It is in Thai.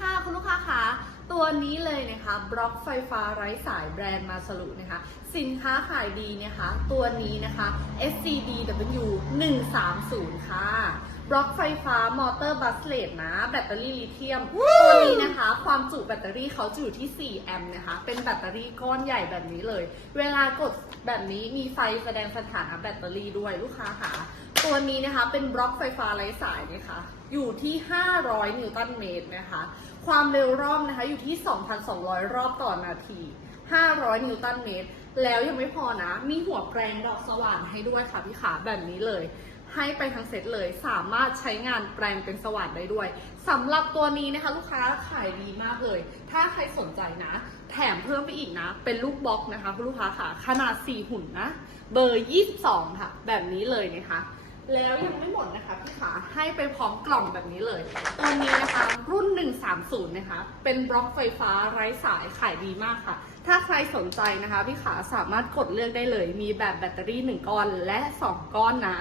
ค่ะคุณลูกค้าคะตัวนี้เลยนะคะบล็อกไฟฟ้าไร้สายแบรนด์มาสลุนะคะ สินค้าขายดีนะคะ ตัวนี้นะคะ SCDW 130 ค่ะ บล็อกไฟฟ้ามอเตอร์บัสเลตนะ แบตเตอรี่ลิเธียม ตัวนี้นะคะ ความจุแบตเตอรี่เขาจะอยู่ที่ 4 แอมป์นะคะ เป็นแบตเตอรี่ก้อนใหญ่แบบนี้เลย เวลากดแบบนี้มีไฟแสดงสถานะแบตเตอรี่ด้วยลูกค้าค่ะ ตัวนี้นะคะเป็นบล็อกไฟฟ้าไร้สายนะคะ อยู่ที่ 500 นิวตันเมตรนะคะ ความเร็วรอบนะคะอยู่ที่ 2,200 รอบต่อนาที 500 นิวตันเมตร แล้วยังไม่พอนะ มีหัวแปรงดอกสว่านให้ด้วยค่ะพี่ขาแบบนี้เลย ให้ไปทั้งเซตเลย สามารถใช้งานแปรงเป็นสว่านได้ด้วยสำหรับตัวนี้นะคะ ลูกค้าขายดีมากเลย ถ้าใครสนใจนะ แถมเพิ่มไปอีกนะ เป็นลูกบล็อกนะคะคุณลูกค้าค่ะ ขนาด 4 หุ่นนะ เบอร์ 22 ค่ะ แบบนี้เลยนะคะ แล้วยังไม่หมดนะคะพี่ขาให้ไปพร้อมกล่องแบบนี้เลย ตัวนี้นะคะ รุ่น 130 นะคะ เป็นบล็อกไฟฟ้าไร้สายขายดีมากค่ะถ้าใครสนใจนะคะ พี่ขาสามารถกดเลือกได้เลย มีแบบแบตเตอรี่ 1 ก้อนและ 2 ก้อนนะ